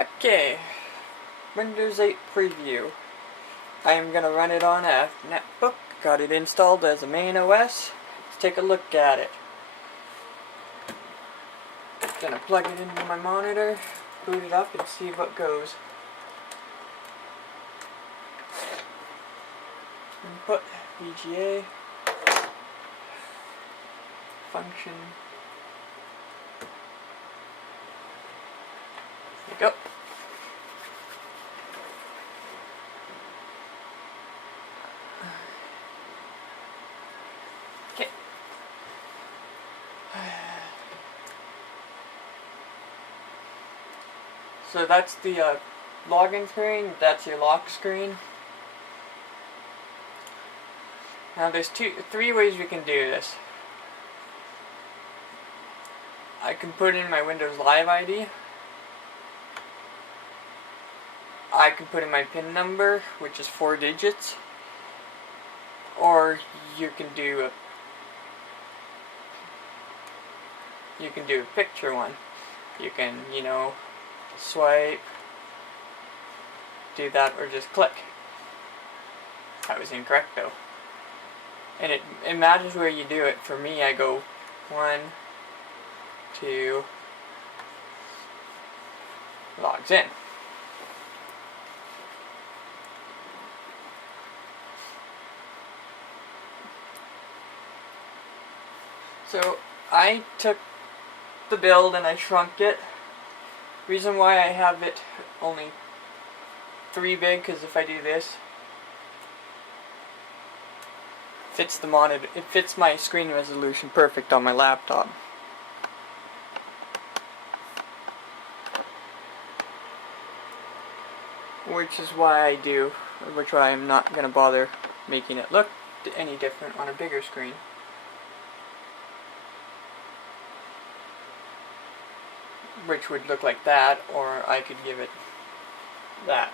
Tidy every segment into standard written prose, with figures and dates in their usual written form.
Okay, Windows 8 preview. I am going to run it on a netbook. Got it installed as a main OS. Let's take a look at it. Gonna plug it into my monitor, boot it up, and see what goes. Input, VGA, function. There you go. Okay. So that's the login screen, that's your lock screen. Now there's three ways we can do this. I can put in my Windows Live ID. I can put in my PIN number, which is 4 digits. Or you can do a picture one. You can, swipe, do that, or just click. That was incorrect though. And it matters where you do it. For me, I go 1, 2, logs in. So I took the build and I shrunk it. Reason why I have it only 3 big, because if I do this, fits the monitor. It fits my screen resolution perfect on my laptop. Which is why I'm not going to bother making it look any different on a bigger screen. Which would look like that, or I could give it that.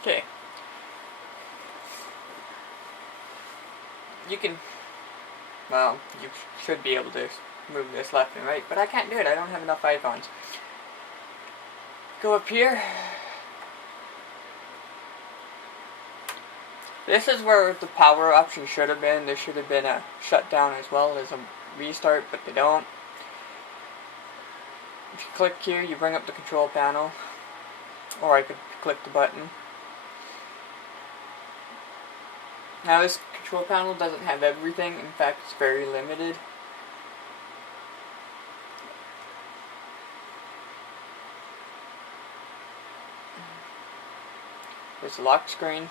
Okay. You should be able to move this left and right, but I can't do it. I don't have enough icons. Go up here. This is where the power option should have been. There should have been a shutdown as well as a restart, but they don't. If you click here, you bring up the control panel, or I could click the button. Now this control panel doesn't have everything. In fact, it's very limited. There's a lock screen.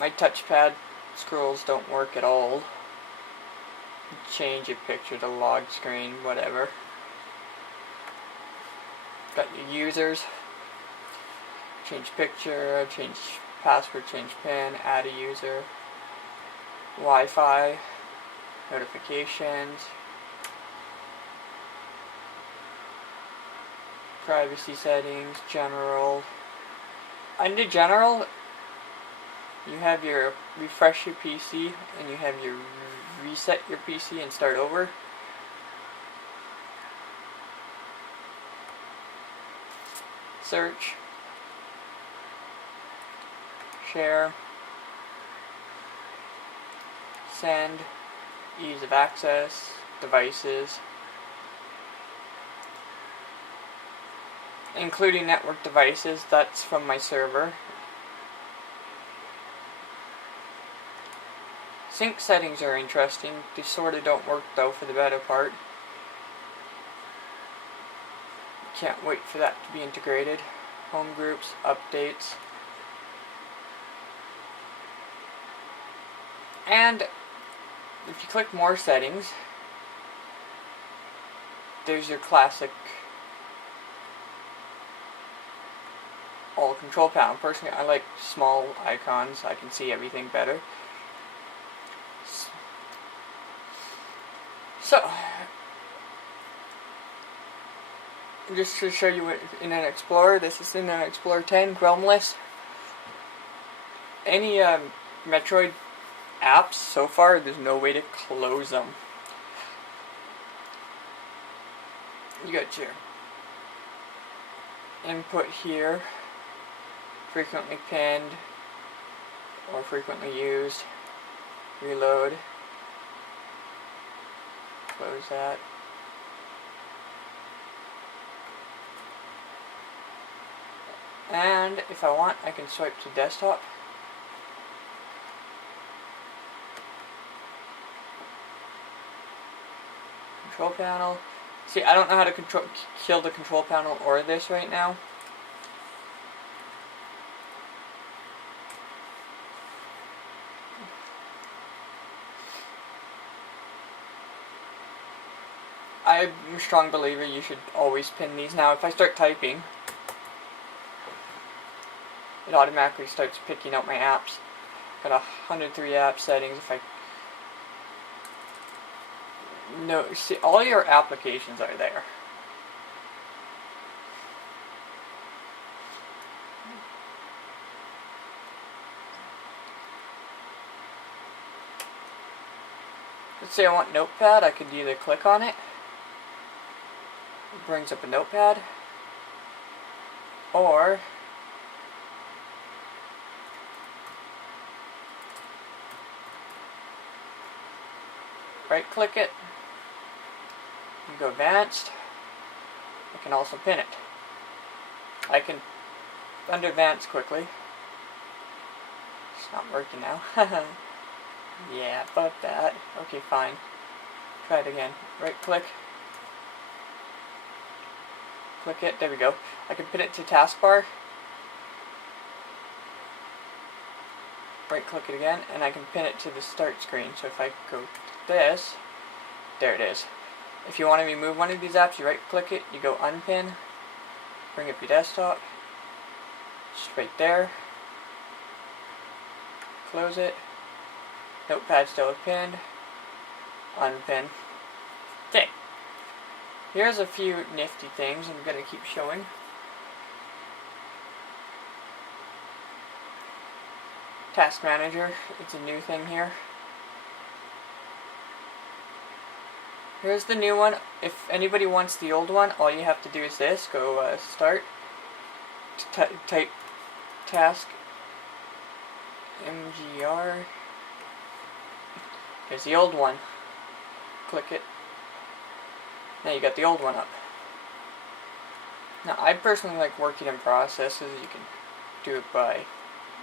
My touchpad scrolls don't work at all. Change your picture to log screen, whatever. Got your users. Change picture, change password, change PIN, add a user. Wi-Fi, notifications, privacy settings, general. Under general, you have your refresh your PC, and you have your reset your PC and start over. Search, share, send, ease of access, devices, including network devices. That's from my server. Sync settings are interesting. They sort of don't work though for the better part. Can't wait for that to be integrated. Home groups, updates. And if you click more settings, there's your classic all control panel. Personally, I like small icons. I can see everything better. So, just to show you what Internet Explorer, this is Internet Explorer 10, Chromeless. Any Metroid apps so far, there's no way to close them. You got your input here, frequently pinned or frequently used, reload, close that. And if I want, I can swipe to desktop. Control panel. See, I don't know how to kill the control panel or this right now. I'm a strong believer you should always pin these. Now, if I start typing, it automatically starts picking out my apps. Got 103 app settings. If I no, see, all your applications are there. Let's say I want Notepad. I could either click on it. It brings up a Notepad, or right click it, you go advanced. I can also pin it. I can under advanced quickly. It's not working now. Yeah, about that. Okay, fine. Try it again. Right click. Click it. There we go. I can pin it to taskbar. Right click it again, and I can pin it to the start screen. So if I go to this, there it is. If you want to remove one of these apps, you right click it, you go unpin, bring up your desktop, just right there, close it, Notepad still pinned, unpin. Okay, here's a few nifty things I'm going to keep showing. Task Manager, it's a new thing here. Here's the new one. If anybody wants the old one, all you have to do is this. Go start, type task MGR. Here's the old one. Click it. Now you got the old one up. Now I personally like working in processes. You can do it by,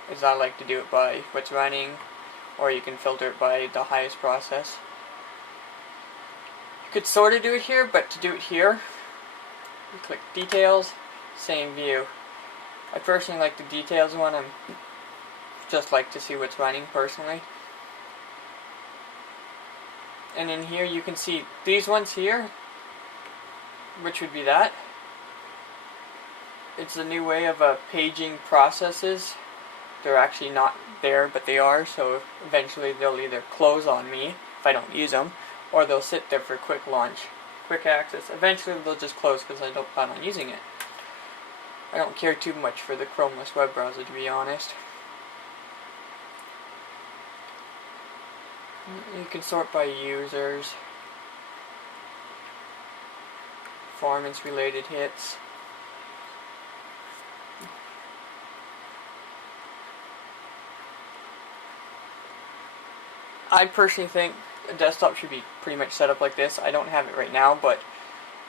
as I like to do it by what's running, or you can filter it by the highest process. You could sort of do it here, but to do it here, you click details, same view. I personally like the details one. I'm just like to see what's running personally. And in here you can see these ones here, which would be that. It's a new way of paging processes. They're actually not there, but they are, so eventually they'll either close on me if I don't use them, or they'll sit there for quick launch, quick access. Eventually they'll just close because I don't plan on using it. I don't care too much for the Chromeless web browser, to be honest. You can sort by users, performance related hits. I personally think a desktop should be pretty much set up like this. I don't have it right now, but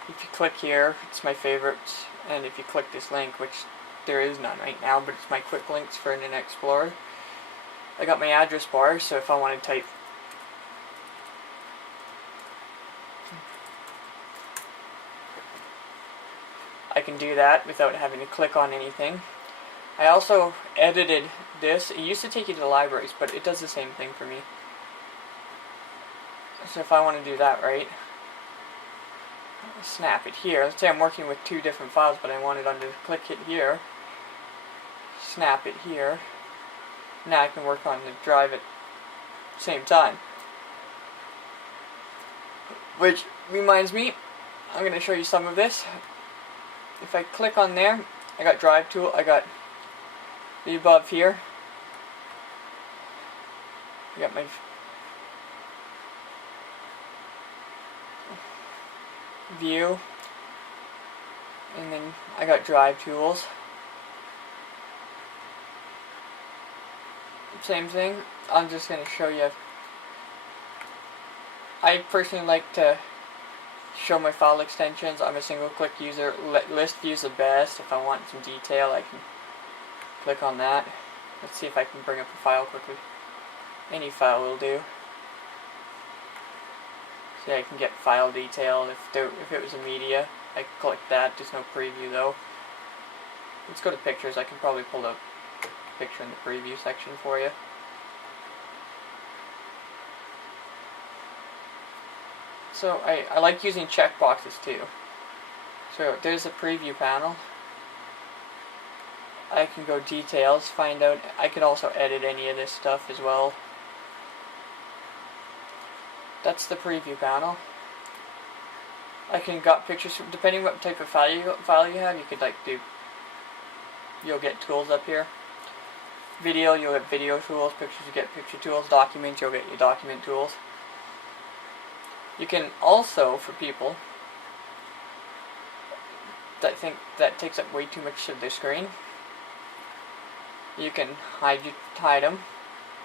if you click here, it's my favorites, and if you click this link, which there is none right now, but it's my quick links for Internet Explorer. I got my address bar, so if I want to type I can do that without having to click on anything. I also edited this. It used to take you to the libraries, but it does the same thing for me. So if I want to do that right, snap it here. Let's say I'm working with two different files, but I wanted under click it here, snap it here. Now I can work on the drive at the same time. Which reminds me, I'm going to show you some of this. if I click on there, I got drive tool, I got the above here. I got my view, and then I got drive tools. Same thing. I'm just going to show you. I personally like to show my file extensions. I'm a single click user. List view is the best. If I want some detail, I can click on that. Let's see if I can bring up a file quickly. Any file will do. See, I can get file detail. If it was a media, I can click that. There's no preview though. Let's go to pictures. I can probably pull up a picture in the preview section for you. So I like using checkboxes too. So there's a preview panel. I can go details, find out. I could also edit any of this stuff as well. That's the preview panel. I can got pictures, depending what type of file you have, you could you'll get tools up here. Video, you'll get video tools. Pictures, you get picture tools. Documents, you'll get your document tools. You can also, for people that think that takes up way too much of their screen, you can hide them.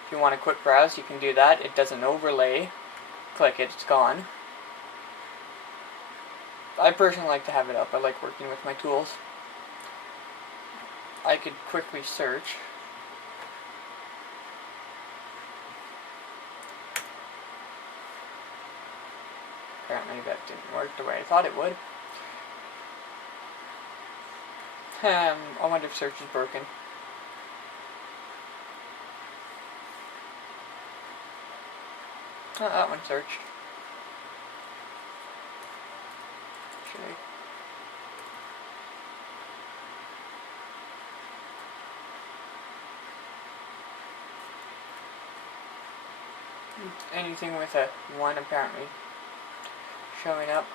If you want a quick browse, you can do that. It does an overlay. Click it, it's gone. I personally like to have it up. I like working with my tools. I could quickly search. Apparently that didn't work the way I thought it would. I wonder if search is broken. Oh, that one searched. Okay. Anything with a 1 apparently showing up.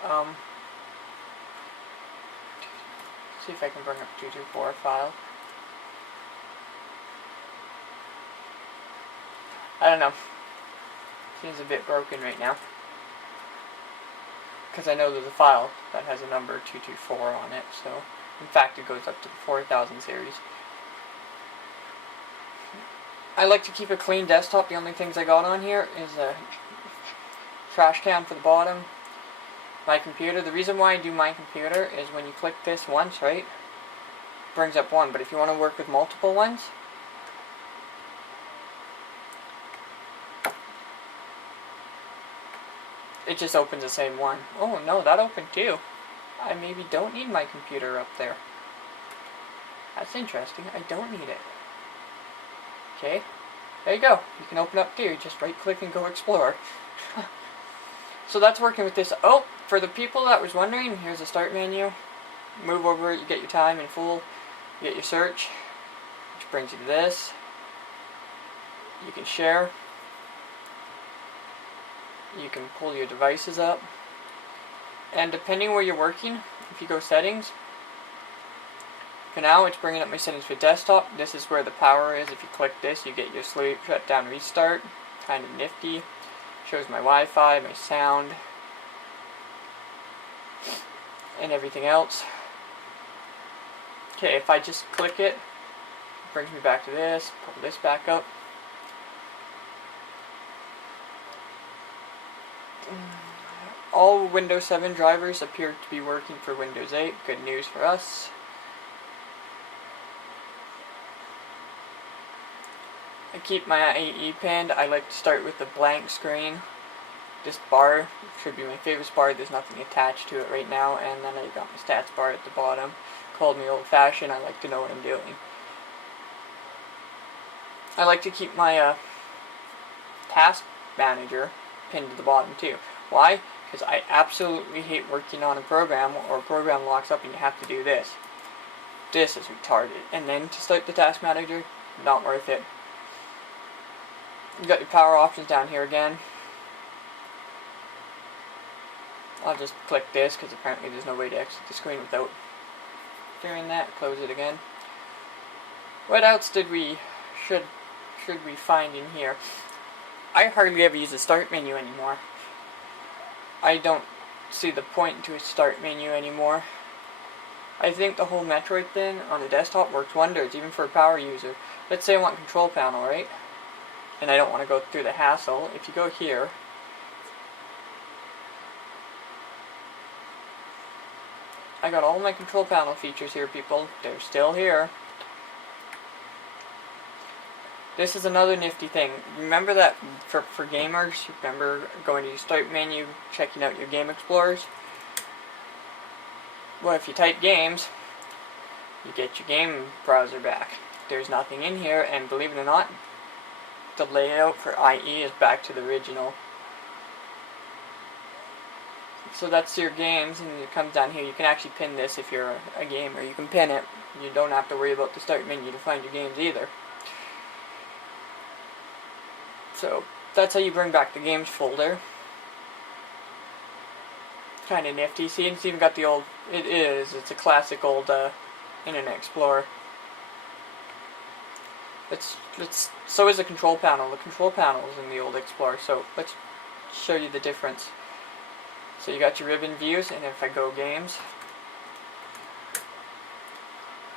See if I can bring up 224 file. I don't know. Seems a bit broken right now. Because I know there's a file that has a number 224 on it, so in fact it goes up to the 4000 series. I like to keep a clean desktop. The only things I got on here is a trash can for the bottom. My computer. The reason why I do my computer is when you click this once, right, it brings up one, but if you want to work with multiple ones, it just opens the same one. Oh no, that opened too. I maybe don't need my computer up there. That's interesting. I don't need it. Okay, there you go. You can open up too. Just right click and go explore. So that's working with this. Oh, for the people that was wondering, here's the start menu. Move over, you get your time in full. You get your search, which brings you to this. You can share. You can pull your devices up. And depending where you're working, if you go settings, for now it's bringing up my settings for desktop. This is where the power is. If you click this, you get your sleep, shut down, restart. Kind of nifty. Shows my Wi-Fi, my sound, and everything else. Okay, if I just click it, it brings me back to this. Pull this back up. All Windows 7 drivers appear to be working for Windows 8. Good news for us. I keep my IE pinned. I like to start with the blank screen. This bar should be my favorite bar. There's nothing attached to it right now. And then I got my stats bar at the bottom. Called me old-fashioned. I like to know what I'm doing. I like to keep my task manager pinned to the bottom too. Why? Because I absolutely hate working on a program or a program locks up and you have to do this. This is retarded. And then to start the task manager, not worth it. You got your power options down here again. I'll just click this because apparently there's no way to exit the screen without doing that, close it again. What else should we find in here? I hardly ever use the start menu anymore. I don't see the point to a start menu anymore. I think the whole Metroid thing on the desktop works wonders, even for a power user. Let's say I want control panel, right? And I don't want to go through the hassle. If you go here, I got all my control panel features here, people. They're still here. This is another nifty thing. Remember that for gamers, remember going to your start menu, checking out your game explorers? Well, if you type games, you get your game browser back. There's nothing in here, and believe it or not, the layout for IE is back to the original. So that's your games, and it comes down here. You can actually pin this if you're a gamer. You can pin it. You don't have to worry about the start menu to find your games either. So that's how you bring back the games folder. Kind of nifty. See, it's even got the old. It's a classic old Internet Explorer. So is the control panel. The control panel is in the old Explorer. So let's show you the difference. So you got your ribbon views, and if I go games,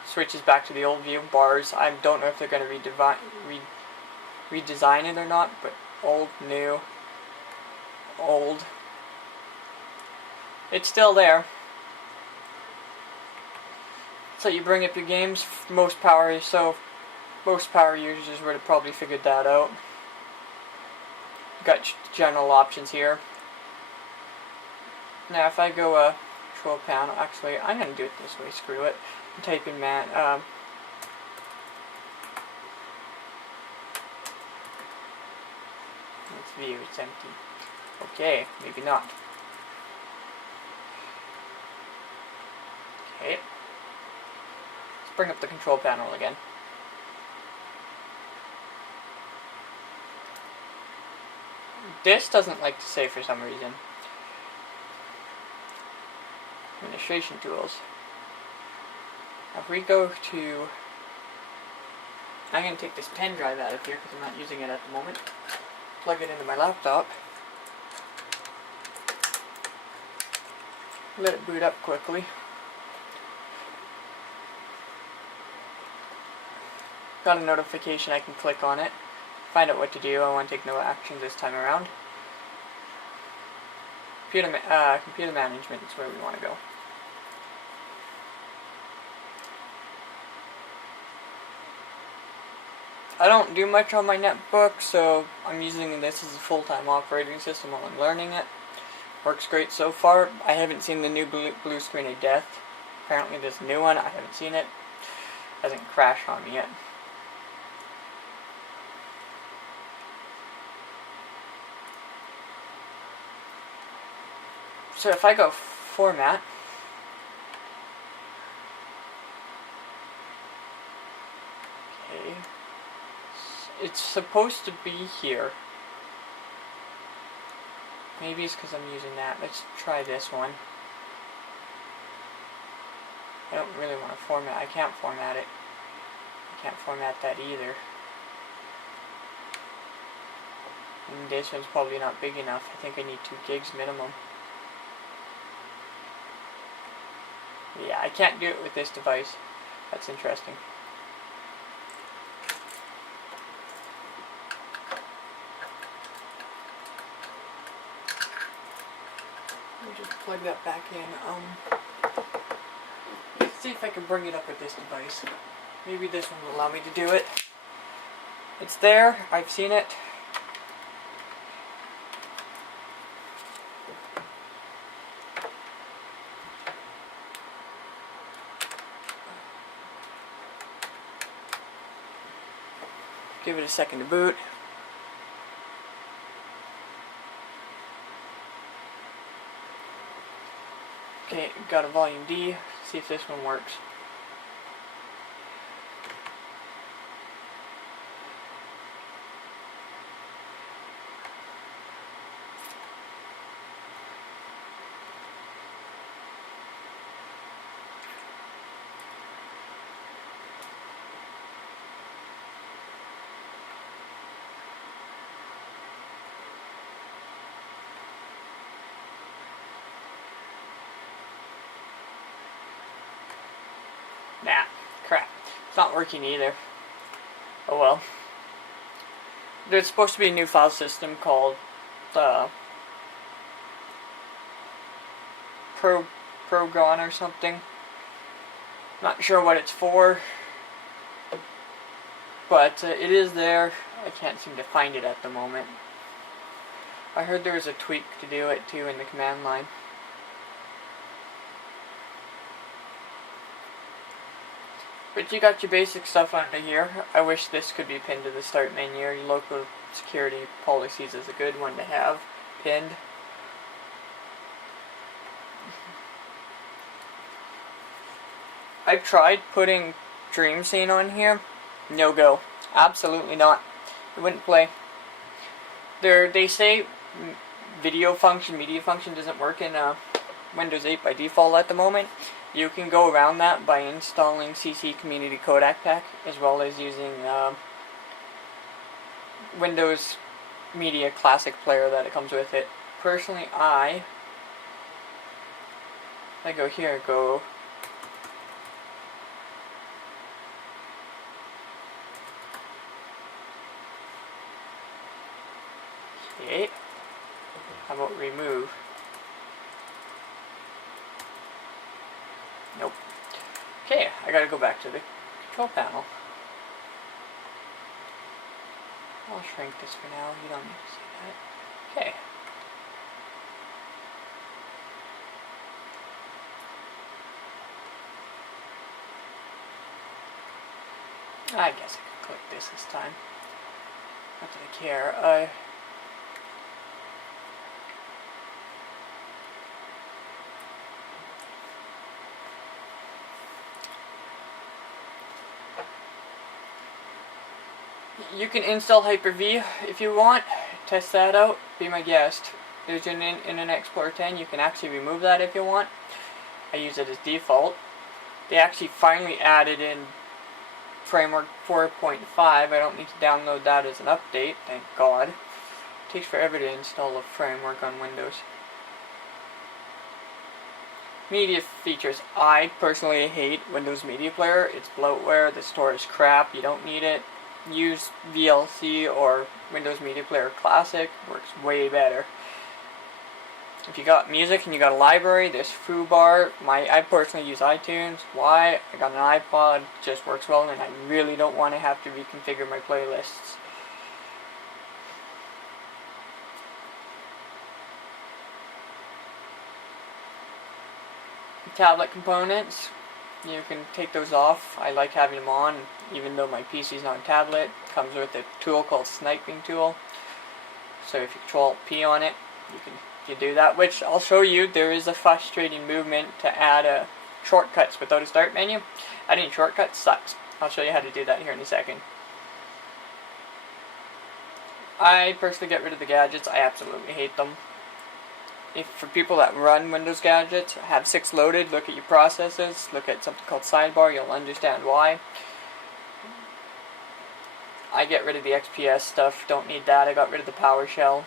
switches back to the old view. Bars. I don't know if they're going to redesign it or not, but old, new, old. It's still there. So you bring up your games. Most power users would have probably figured that out. Got general options here. Now if I go control panel, actually I'm gonna do it this way. Screw it. Type in let's view. It's empty. Okay, maybe not. Okay. Let's bring up the control panel again. This doesn't like to save for some reason. Administration tools. Now if we go to, I'm going to take this pen drive out of here because I'm not using it at the moment. Plug it into my laptop. Let it boot up quickly. Got a notification, I can click on it. Find out what to do. I want to take no action this time around. Computer management is where we want to go. I don't do much on my netbook, so I'm using this as a full-time operating system while I'm learning it. Works great so far. I haven't seen the new blue screen of death. Apparently there's a new one. I haven't seen it. Hasn't crashed on me yet. So if I go format, okay, it's supposed to be here. Maybe it's because I'm using that. Let's try this one. I don't really want to format. I can't format it. I can't format that either. And this one's probably not big enough. I think I need 2 gigs minimum. Yeah, I can't do it with this device. That's interesting. Let me just plug that back in. Let's see if I can bring it up with this device. Maybe this one will allow me to do it. It's there. I've seen it. Give it a second to boot. Okay, got a volume D. See if this one works. Nah, crap. It's not working either. Oh well. There's supposed to be a new file system called Progon or something. Not sure what it's for, but it is there. I can't seem to find it at the moment. I heard there was a tweak to do it too in the command line. But you got your basic stuff under here. I wish this could be pinned to the start menu. Your local security policies is a good one to have pinned. I've tried putting Dream Scene on here. No go. Absolutely not. It wouldn't play. They say media function doesn't work in Windows 8 by default at the moment. You can go around that by installing CC Community Codec Pack, as well as using Windows Media Classic Player that it comes with it. Personally, I go here, go okay. How about remove? Nope. Okay, I gotta go back to the control panel. I'll shrink this for now, you don't need to see that. Okay. I guess I could click this time. Not that I care. You can install Hyper-V if you want. Test that out. Be my guest. There's an Internet Explorer 10. You can actually remove that if you want. I use it as default. They actually finally added in Framework 4.5. I don't need to download that as an update. Thank God. It takes forever to install a framework on Windows. Media features. I personally hate Windows Media Player. It's bloatware. The store is crap. You don't need it. Use VLC or Windows Media Player Classic. Works way better. If you got music and you got a library, there's FooBar. I personally use iTunes. Why? I got an iPod. It just works well, and I really don't want to have to reconfigure my playlists. Tablet components. You can take those off. I like having them on, even though my PC is not a tablet. It comes with a tool called Sniping Tool. So if you Control-P on it, you do that, which I'll show you. There is a frustrating movement to add shortcuts without a start menu. Adding shortcuts sucks. I'll show you how to do that here in a second. I personally get rid of the gadgets. I absolutely hate them. For people that run Windows gadgets, have 6 loaded, look at your processes, look at something called sidebar, you'll understand why. I get rid of the XPS stuff, don't need that. I got rid of the PowerShell.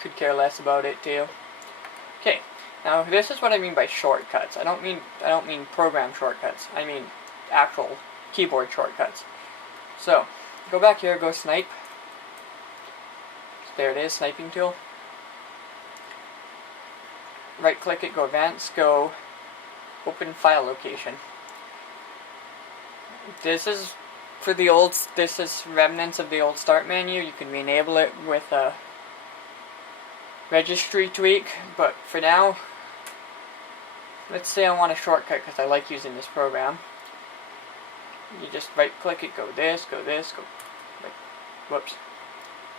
Could care less about it too. Okay, now this is what I mean by shortcuts. I don't mean program shortcuts. I mean actual keyboard shortcuts. So, go back here, go snipe. There it is, sniping tool. Right click it, go advanced, go open file location. This is for the old, this is remnants of the old start menu. You can re-enable it with a registry tweak, but for now, let's say I want a shortcut because I like using this program. You just right click it, go this, go, like, whoops.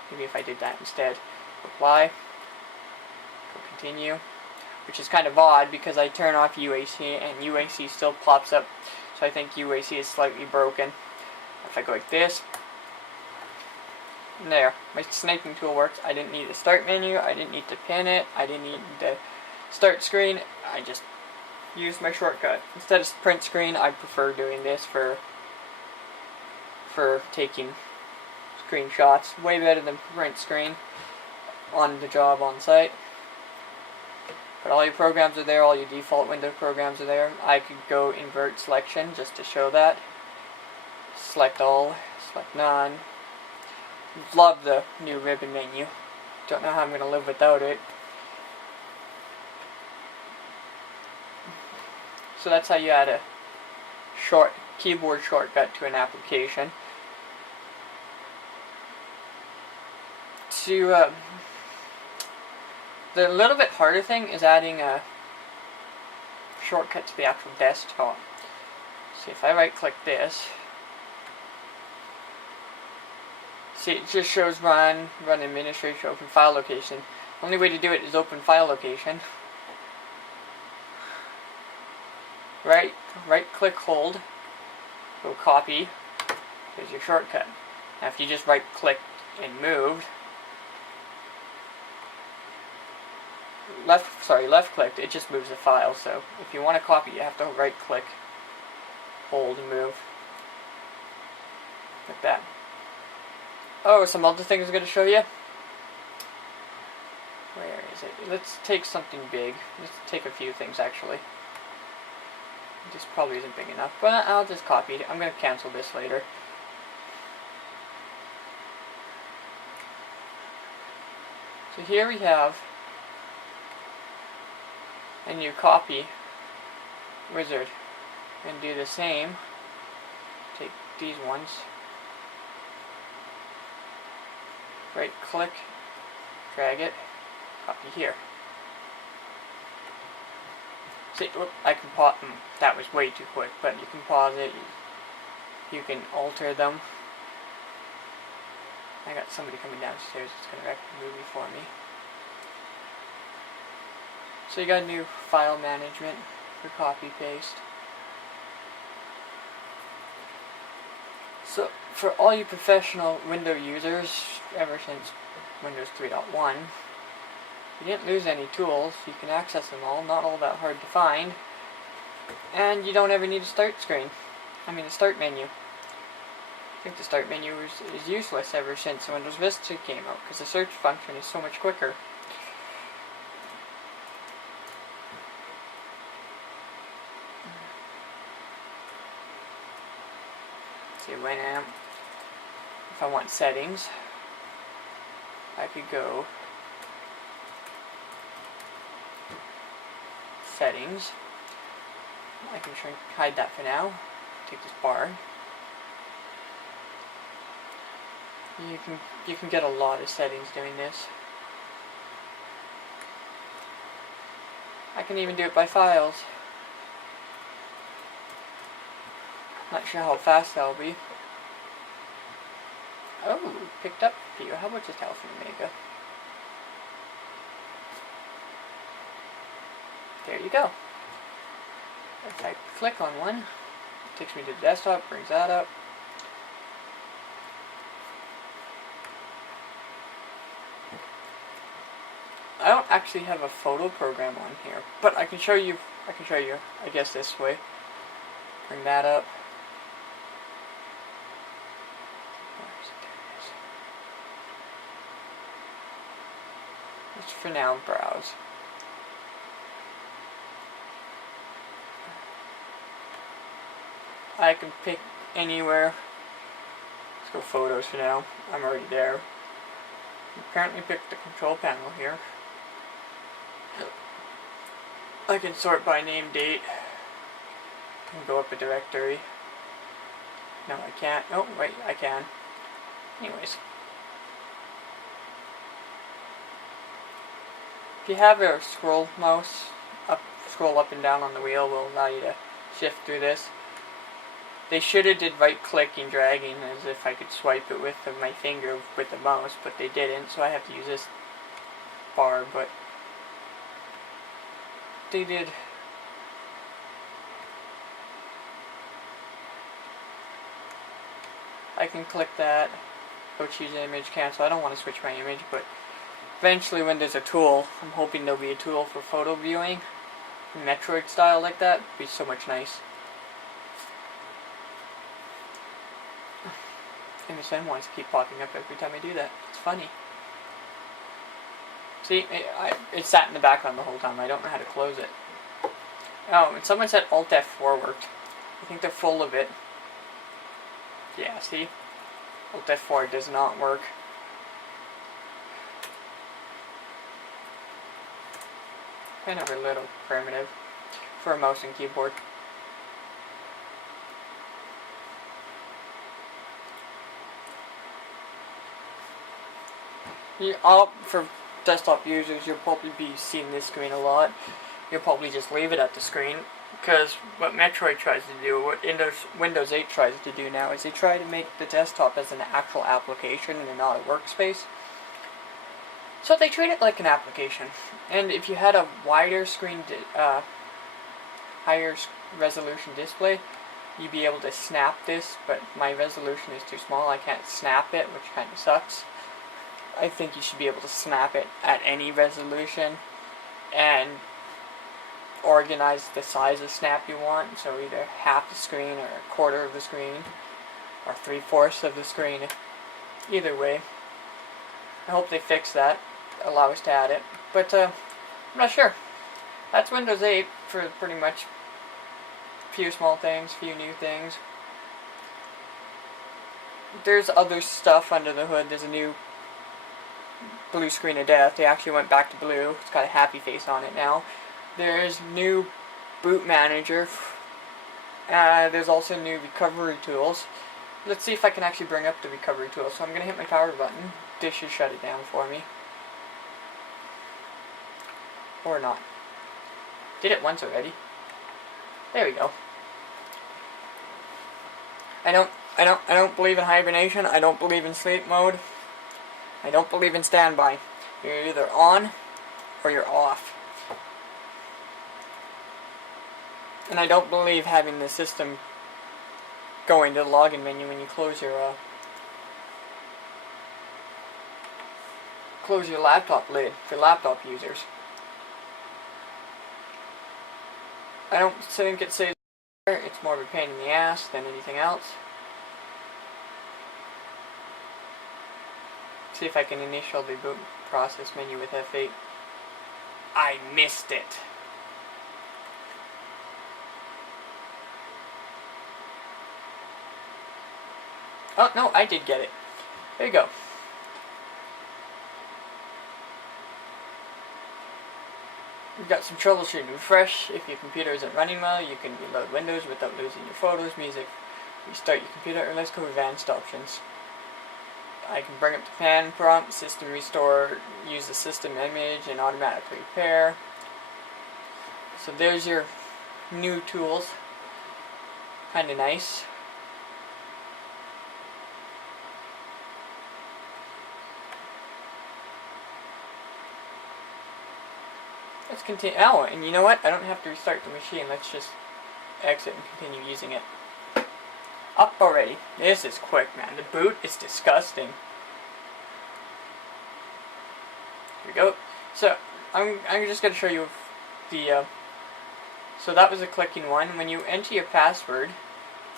Maybe if I did that instead. Apply, go continue. Which is kind of odd because I turn off UAC and UAC still pops up, so I think UAC is slightly broken. If I go like this, and there, my sniping tool works. I didn't need the start menu, I didn't need to pin it, I didn't need the start screen, I just used my shortcut. Instead of print screen, I prefer doing this for taking screenshots. Way better than print screen on the job on site. But all your programs are there, all your default window programs are there. I could go invert selection just to show that. Select all, select none. Love the new ribbon menu. Don't know how I'm going to live without it. So that's how you add a keyboard shortcut to an application. The little bit harder thing is adding a shortcut to the actual desktop. See, if I right click this, see, it just shows run administration, open file location. Only way to do it is open file location. Right click, hold, go copy, there's your shortcut. Now if you just right click and moved, left clicked, it just moves the file. So if you want to copy, you have to right click, hold, and move. Like that. Oh, some other things I'm going to show you. Where is it? Let's take something big. Let's take a few things actually. This probably isn't big enough, but I'll just copy it. I'm going to cancel this later. So here we have a new copy wizard. And do the same. Take these ones. Right click, drag it, copy here. See, I can pause. That was way too quick, but you can pause it. You can alter them. I got somebody coming downstairs that's going to wreck the movie for me. So you got a new file management for copy paste. So for all you professional window users, ever since Windows 3.1, you didn't lose any tools. You can access them all, not all that hard to find. And you don't ever need a start screen. I mean a start menu. I think the start menu is useless ever since Windows Vista came out, because the search function is so much quicker. See, if I want settings, I could go settings. I can hide that for now. Take this bar. You can get a lot of settings doing this. I can even do it by files. Not sure how fast that'll be. Oh, picked up here. How much is Alpha and Omega? There you go. If I click on one, it takes me to the desktop, brings that up. I don't actually have a photo program on here, but I can show you, I guess this way. Bring that up. Let's for now browse. I can pick anywhere. Let's go photos for now. I'm already there. Apparently picked the control panel here. I can sort by name, date, and go up a directory. No, I can't. Oh, wait, I can. Anyways. If you have a scroll mouse, scroll up and down on the wheel will allow you to shift through this. They should have did right click and dragging as if I could swipe it with my finger with the mouse, but they didn't, so I have to use this bar, but they did. I can click that, go choose image, cancel. I don't want to switch my image, but eventually when there's a tool, I'm hoping there'll be a tool for photo viewing, Metroid style like that. It'd be so much nice. MSN wants to keep popping up every time I do that. It's funny. See, it sat in the background the whole time. I don't know how to close it. Oh, and someone said Alt F4 worked. I think they're full of it. Yeah, see? Alt F4 does not work. Kind of a little primitive for a mouse and keyboard. For desktop users, you'll probably be seeing this screen a lot. You'll probably just leave it at the screen, because what Metroid tries to do, what Windows 8 tries to do now, is they try to make the desktop as an actual application and not a workspace. So they treat it like an application. And if you had a wider screen, higher resolution display, you'd be able to snap this, but my resolution is too small. I can't snap it, which kind of sucks. I think you should be able to snap it at any resolution and organize the size of snap you want. So either half the screen or a quarter of the screen or 3/4 of the screen. Either way. I hope they fix that, allow us to add it. But I'm not sure. That's Windows 8 for pretty much few small things, few new things. There's other stuff under the hood. There's a new blue screen of death. They actually went back to blue. It's got a happy face on it now. There's new boot manager. There's also new recovery tools. Let's see if I can actually bring up the recovery tool. So I'm going to hit my power button. This should shut it down for me. Or not. Did it once already. There we go. I don't believe in hibernation. I don't believe in sleep mode. I don't believe in standby. You're either on or you're off. And I don't believe having the system going to the login menu when you close your laptop lid for laptop users. I don't think it saves there. It's more of a pain in the ass than anything else. See if I can initial the boot process menu with F8. I missed it. Oh, no, I did get it. There you go. You've got some troubleshooting. Refresh. If your computer isn't running well, you can reload Windows without losing your photos, music. Restart your computer, or let's go advanced options. I can bring up the pan prompt, system restore, use the system image, and automatically repair. So there's your new tools. Kinda nice. Let's continue. Oh, and you know what? I don't have to restart the machine. Let's just exit and continue using it. Up already. This is quick, man. The boot is disgusting. Here we go. So, I'm just going to show you the, so that was a clicking one. When you enter your password,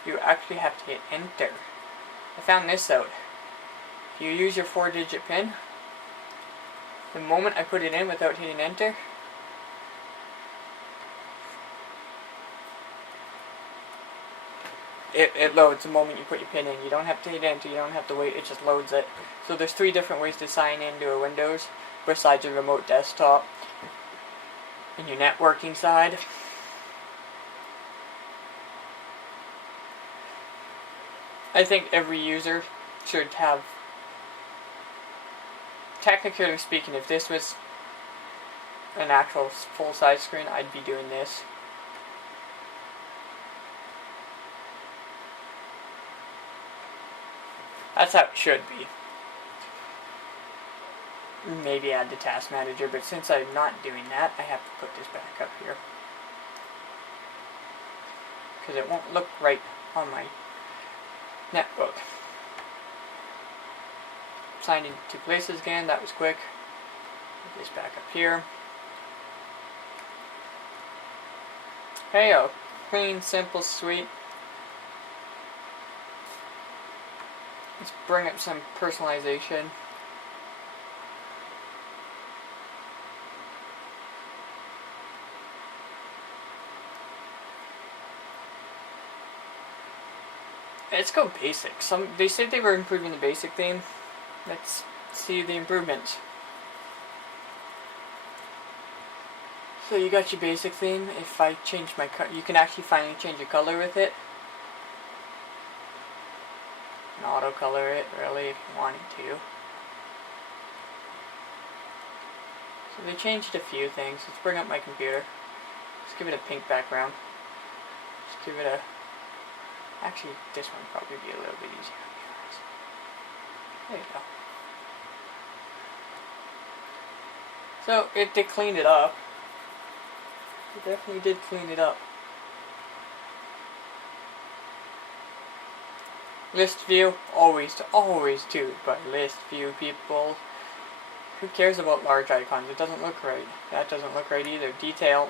you actually have to hit enter. I found this out. If you use your 4-digit PIN, the moment I put it in without hitting enter, it loads the moment you put your PIN in. You don't have to hit enter, you don't have to wait, it just loads it. So there's 3 different ways to sign into a Windows, besides your remote desktop and your networking side. I think every user should have, technically speaking, if this was an actual full-size screen, I'd be doing this. That's how it should be. Maybe add the task manager, but since I'm not doing that, I have to put this back up here. Because it won't look right on my netbook. Signed in 2 places again, that was quick. Put this back up here. Hey, oh, clean, simple, sweet. Let's bring up some personalization. Let's go basic. They said they were improving the basic theme. Let's see the improvements. So you got your basic theme. If I change my you can actually finally change your color with it. And auto color it really if you wanted to. So they changed a few things. Let's bring up my computer. Let's give it a pink background. Let's give it a... Actually, this one would probably be a little bit easier. There you go. So, they cleaned it up. They definitely did clean it up. List view, always do by list view, people. Who cares about large icons? It doesn't look right. That doesn't look right either. Details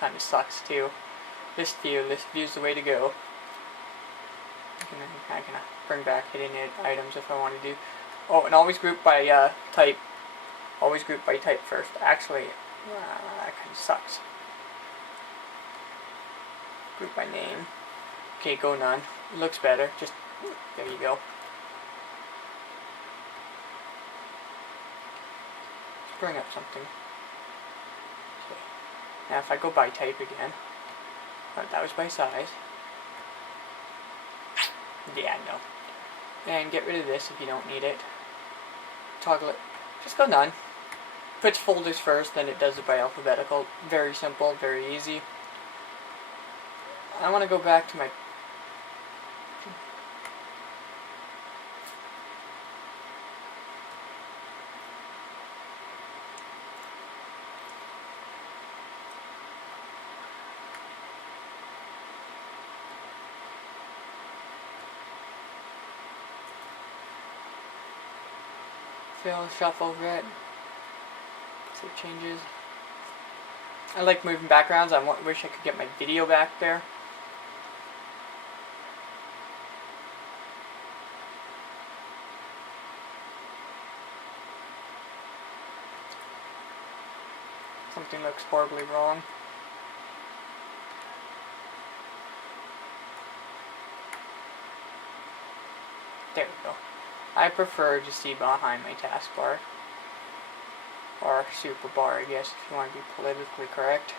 kind of sucks too. List view's the way to go. I can bring back hidden items if I want to do. Oh, and always group by type. Always group by type first. Actually, that kind of sucks. Group by name. Okay, go none. Looks better. Just, there you go. Let's bring up something. Okay. Now if I go by type again. Oh, that was by size. Yeah, no. And get rid of this if you don't need it. Toggle it. Just go none. Puts folders first, then it does it by alphabetical. Very simple, very easy. I want to go back to my... Fill, shuffle, red. Save changes. I like moving backgrounds. I wish I could get my video back there. Something looks horribly wrong. There we go. I prefer to see behind my taskbar. Or super bar, I guess, if you want to be politically correct.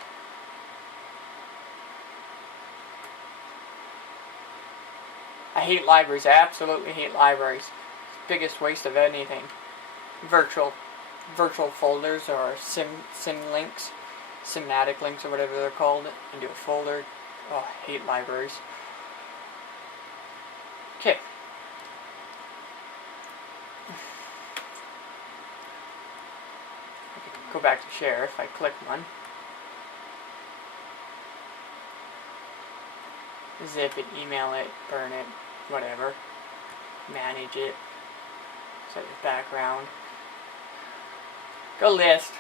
I hate libraries. I absolutely hate libraries. It's the biggest waste of anything. Virtual folders or sim links, simmatic links or whatever they're called, into a folder. Oh, I hate libraries. Okay. Go back to share if I click one. Zip it, email it, burn it, whatever. Manage it. Set the background. Go list.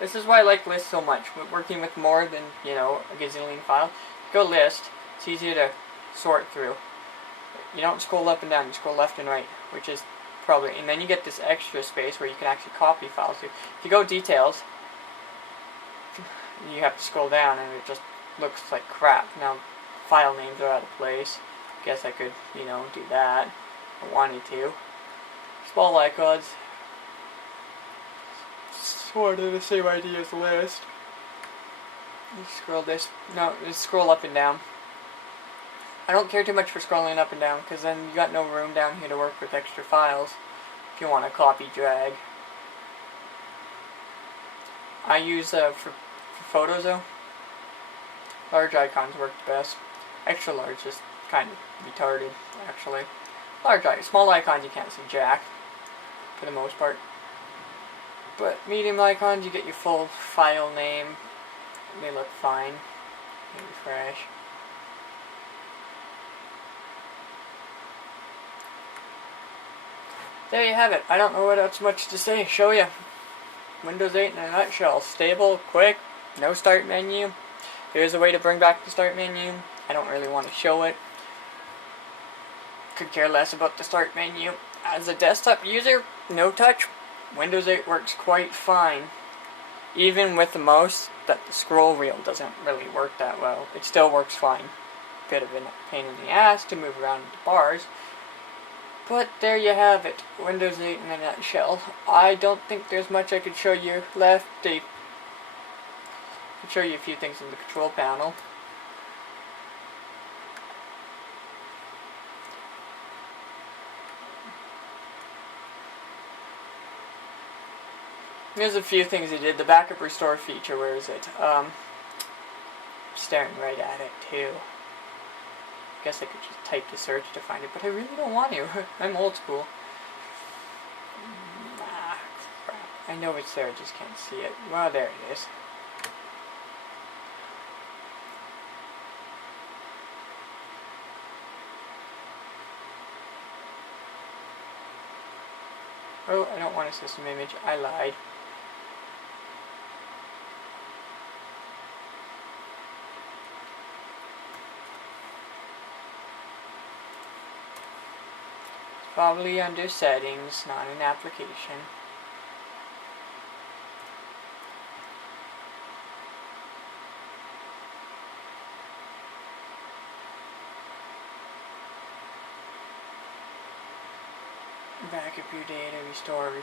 This is why I like lists so much. We're working with more than, you know, a gazillion files. Go list. It's easier to sort through. You don't scroll up and down, you scroll left and right, which is probably, and then you get this extra space where you can actually copy files. If you go details, you have to scroll down and it just looks like crap. Now, file names are out of place. Guess I could, you know, do that if I wanted to. Small icons. Sort of the same idea as the list. You scroll this. No, just scroll up and down. I don't care too much for scrolling up and down because then you got no room down here to work with extra files if you want to copy drag. I use for photos though. Large icons work the best. Extra large is kind of retarded actually. Small icons you can't see jack for the most part. But medium icons you get your full file name. They look fine. Refresh. There you have it. I don't know what else much to say. Show you. Windows 8 in a nutshell. Stable, quick, no start menu. There's a way to bring back the start menu. I don't really want to show it. Could care less about the start menu. As a desktop user, no touch, Windows 8 works quite fine. Even with the mouse, that the scroll wheel doesn't really work that well. It still works fine. bit of a pain in the ass to move around the bars. But there you have it, Windows 8 in a nutshell. I don't think there's much I could show you left. I could show you a few things in the control panel. There's a few things he did. The backup restore feature, where is it? Staring right at it too. Guess I could just type the search to find it, but I really don't want to. I'm old school. Ah, crap. I know it's there, I just can't see it. Well, there it is. Oh, I don't want a system image. I lied. Probably under settings, not an application. Backup your data, restore your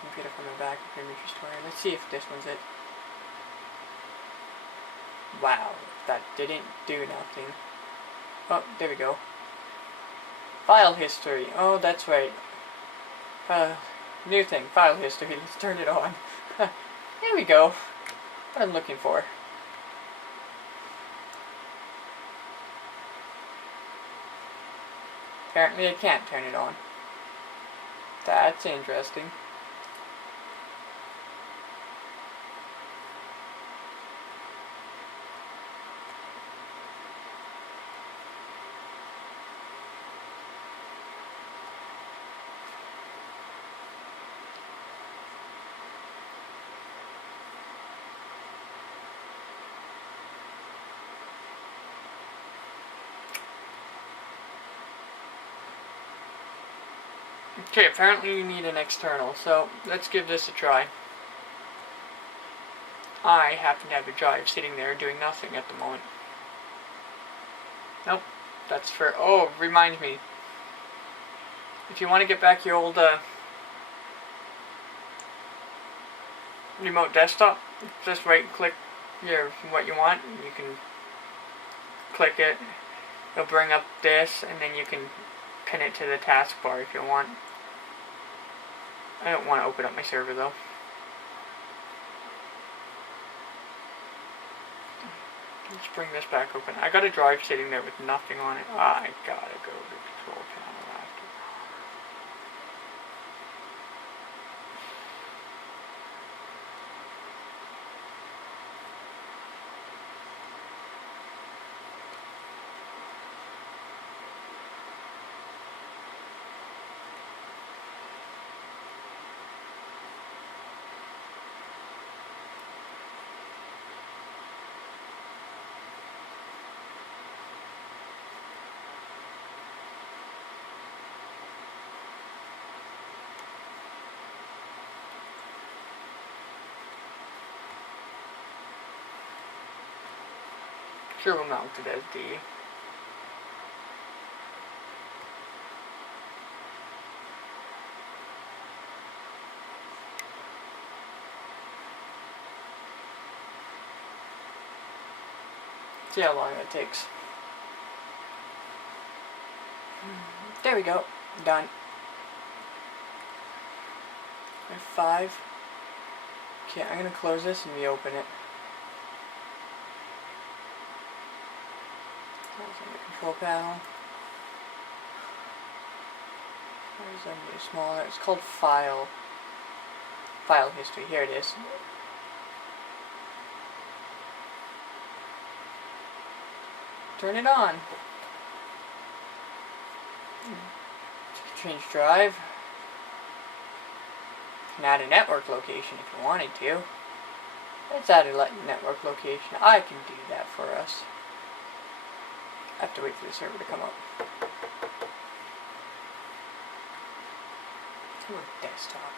computer from a backup image restorer. Let's see if this one's it. Wow, that didn't do nothing. Oh, there we go. File history. Oh, that's right. New thing, file history. Let's turn it on. There we go. What I'm looking for. Apparently I can't turn it on. That's interesting. Okay, apparently you need an external, so let's give this a try. I happen to have a drive sitting there doing nothing at the moment. Nope, that's for, oh, reminds me. If you want to get back your old remote desktop, just right click what you want, and you can click it. It'll bring up this, and then you can pin it to the taskbar if you want. I don't want to open up my server though. Let's bring this back open. I got a drive sitting there with nothing on it. I gotta go to the control panel after. Sure, we'll mount it as D. See how long that takes. There we go. Done. F5. Okay, I'm gonna close this and reopen it. That's on the control panel. Where's that new smaller? It's called File history. Here it is. Turn it on. Change drive. You can add a network location if you wanted to. Let's add a network location. I can do that for us. I have to wait for the server to come up. Ooh, desktop.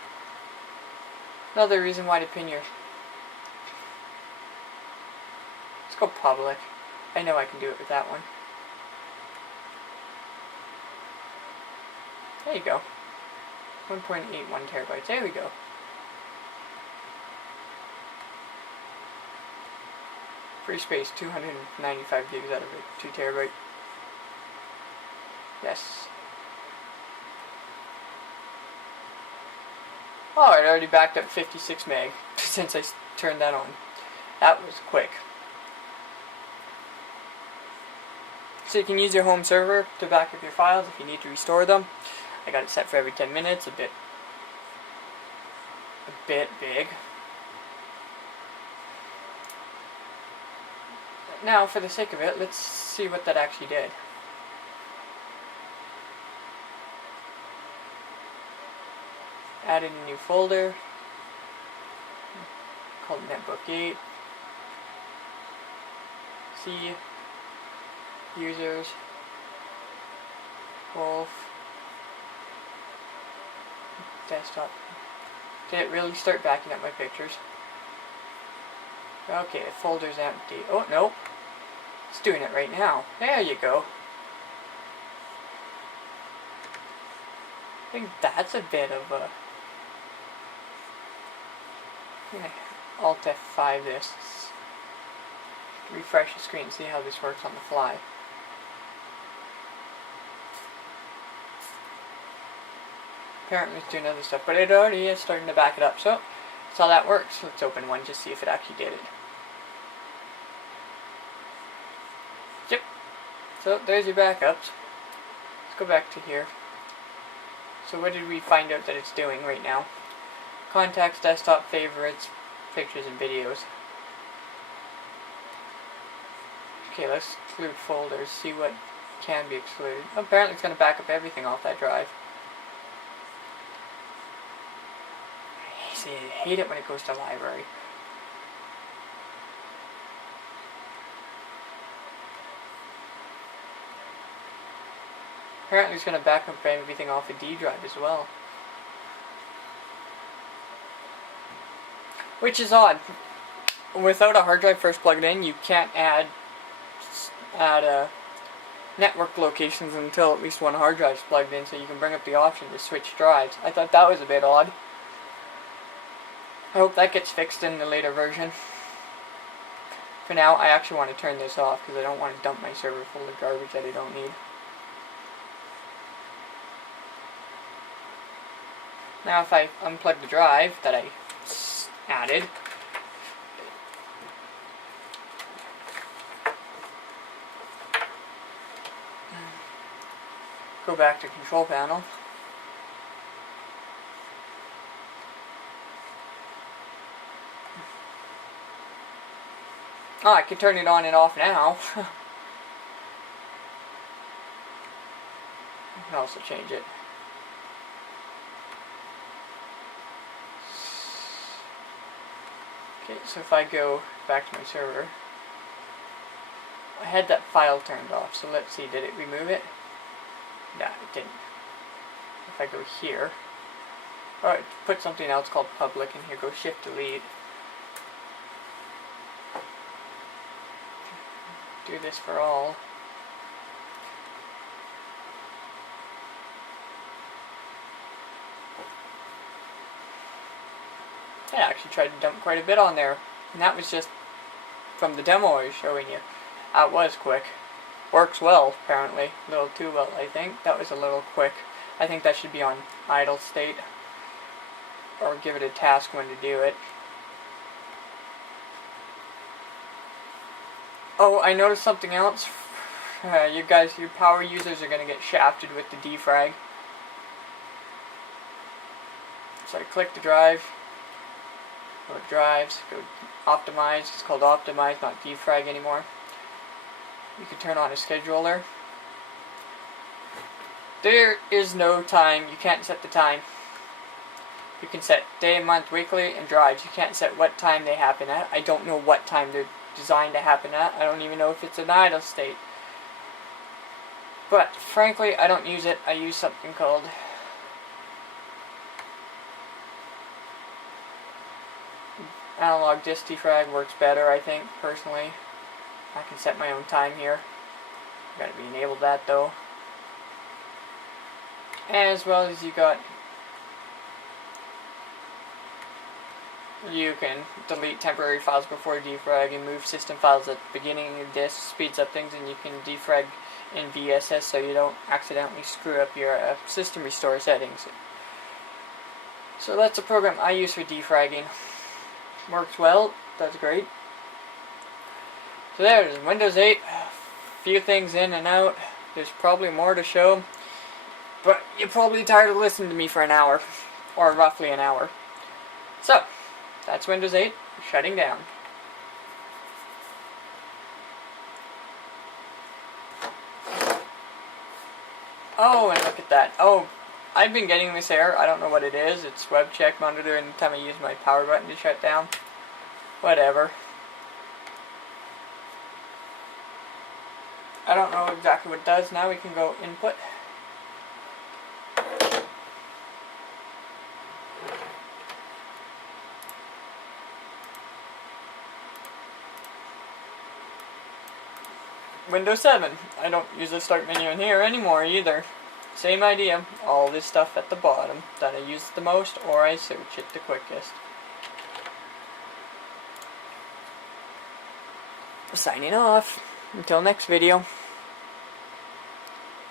Another reason why to pin your... Let's go public. I know I can do it with that one. There you go. 1.81 terabytes. There we go. Free space, 295 gigs out of it. 2 terabyte. Yes. Oh, it already backed up 56 meg since I turned that on. That was quick. So you can use your home server to back up your files if you need to restore them. I got it set for every 10 minutes, a bit big. Now, for the sake of it, let's see what that actually did. Added a new folder called Netbook 8. C, users, Wolf, desktop. Did it really start backing up my pictures? Okay, the folder's empty. Oh, nope. It's doing it right now. There you go. I think that's a bit of a... I'm gonna Alt F5 this. Refresh the screen and see how this works on the fly. Apparently it's doing other stuff, but it already is starting to back it up. So that's how that works. Let's open one, just see if it actually did it. Yep. So there's your backups. Let's go back to here. So what did we find out that it's doing right now? Contacts, desktop, favorites, pictures, and videos. Okay, let's exclude folders, see what can be excluded. Apparently it's going to back up everything off that drive. I hate it when it goes to library. Apparently it's going to back up everything off a D drive as well. Which is odd. Without a hard drive first plugged in, you can't add network locations until at least one hard drive is plugged in, so you can bring up the option to switch drives. I thought that was a bit odd. I hope that gets fixed in the later version. For now, I actually want to turn this off because I don't want to dump my server full of garbage that I don't need. Now if I unplug the drive that I added, go back to control panel. Oh, I can turn it on and off now. I can also change it. Okay, so if I go back to my server, I had that file turned off, so let's see, did it remove it? No, it didn't. If I go here, oh, it put something else called public in here, go shift delete. Do this for all. I actually tried to dump quite a bit on there, and that was just from the demo I was showing you. That was quick. Works well, apparently. A little too well, I think. That was a little quick. I think that should be on idle state, or give it a task when to do it. Oh, I noticed something else. You guys, your power users are going to get shafted with the defrag. So I click the drive, go to drives, go optimize. It's called optimize, not defrag anymore. You can turn on a scheduler. There is no time. You can't set the time. You can set day, month, weekly, and drives. You can't set what time they happen at. I don't know what time they're designed to happen at. I don't even know if it's an idle state. But frankly, I don't use it. I use something called analog disk defrag. Works better, I think, personally. I can set my own time here. Gotta be enabled that though. as well as you can delete temporary files before defrag and move system files at the beginning of disk, speeds up things, and you can defrag in VSS so you don't accidentally screw up your system restore settings. So that's a program I use for defragging. Works well, does great. So there's Windows 8, a few things in and out. There's probably more to show, but you're probably tired of listening to me for an hour, or roughly an hour. So, that's Windows 8 shutting down. Oh, and look at that. Oh, I've been getting this error. I don't know what it is. It's web check monitor anytime I use my power button to shut down. Whatever. I don't know exactly what it does. Now we can go input. Windows 7. I don't use the start menu in here anymore either. Same idea. All this stuff at the bottom that I use the most or I search it the quickest. Signing off. Until next video.